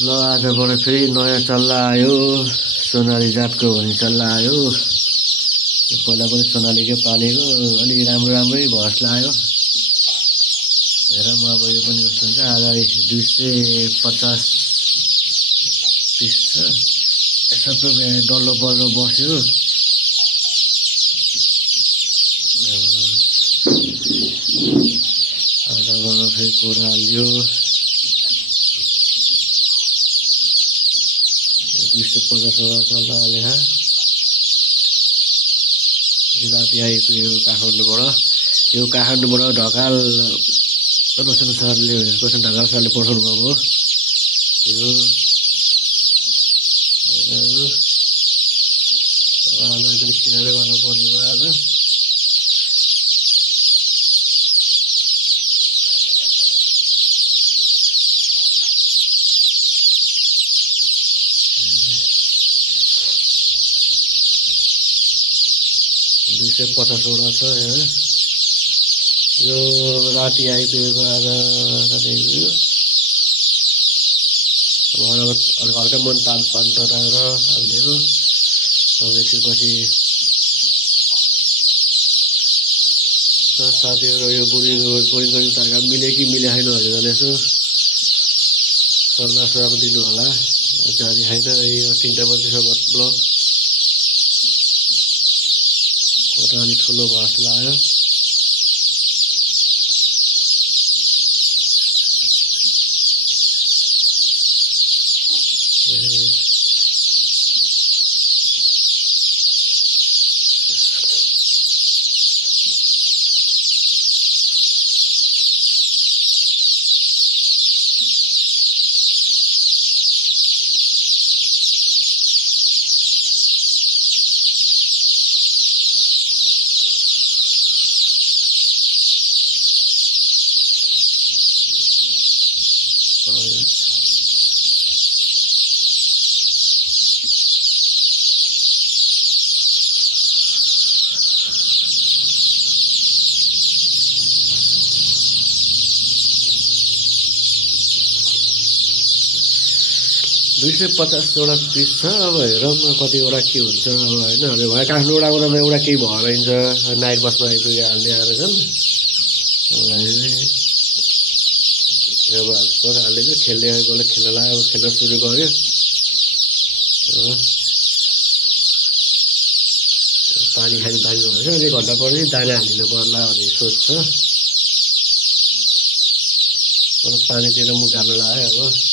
ल आजबाट फेरि नयाँ चल्ला आयो सोनाली जातको भन्ने चल्ला आयो। यो पहिला पनि सोनालीकै पालेको अलि राम्रै भस लाग्यो। हेरौँ अब यो पनि कस्तो हुन्छ। आधा 250 पिस छ। सबै डल्लो पल्लो बस्यो। आधाबाट फेरि कुरा हाल्यो। 250 चल्ला हाले राति आइपुग्यो काठमाडौँबाट। यो काठमाडौँबाट ढकाल रोशन ढकाल सरले पठाउनु भएको यो होइन। अब आज अलिकति किनेर गर्नुपर्ने भयो आज। दुई 250 छ यहाँ। यो राति आइपुगेको आज राति आइपुग्यो। अब हल्का मन ताल पान तताएर हालिदिएको। अब एकछिनपछि साथीहरू यो बोरिङ गर्ने तारका मिल्यो कि मिले छैन भनेर यसो सल्लाह सुझाव दिनु होला। जारी छैन यो 3टा बजीसम्म ब्लक कोटा अलिक ठुलो घाँस लाग्यो। दुई 250 पिस छ। अब हेरौँ कतिवटा के हुन्छ अब होइन। भए काठमाडौँबाट त एउटा केही भएर रहन्छ। नाइट बसमा आइपुग्यो हाल्ने आएर छन्। अब हाल्छ हालेको खेल्ने आएकोले खेल्न लाग्यो। अब खेल्न सुरु गर्यो। पानी खाने बानी भएछ। 1 घन्टा पछि दाना हालिदिनु पर्ला भन्ने सोच छ। पानीतिर मुख हाल्नु लाग्यो अब।